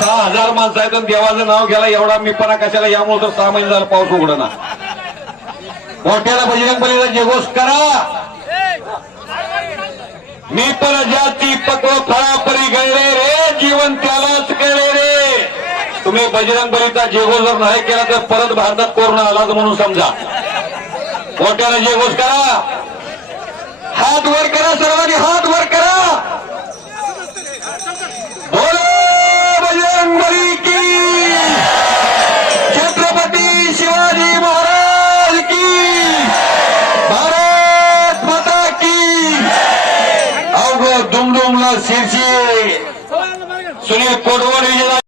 6,000 माणसं आहेत आणि देवाचं नाव घ्यायला एवढा मीपणा कशाला? यामुळे तर 6 महिने झालं पाऊस उघडना. मोठ्याला बजरंग बलीचा जयघोष करा. मी पण जाती पक्व फळापरी गळले रे, जीवन त्यालाच कळे रे. तुम्ही बजरंग बलीचा जयघोष जर नाही केला तर परत भारतात कोरोना आलाच म्हणून समजा. मोठ्याला जयघोष करा. हात वर करा, सर्वांनी हात वर करा. बोलो बजरंग बली की, छत्रपती शिवाजी महाराज की, भारत माता की. अवघ दुमदुमला शीर्षी सुनील कोटवाल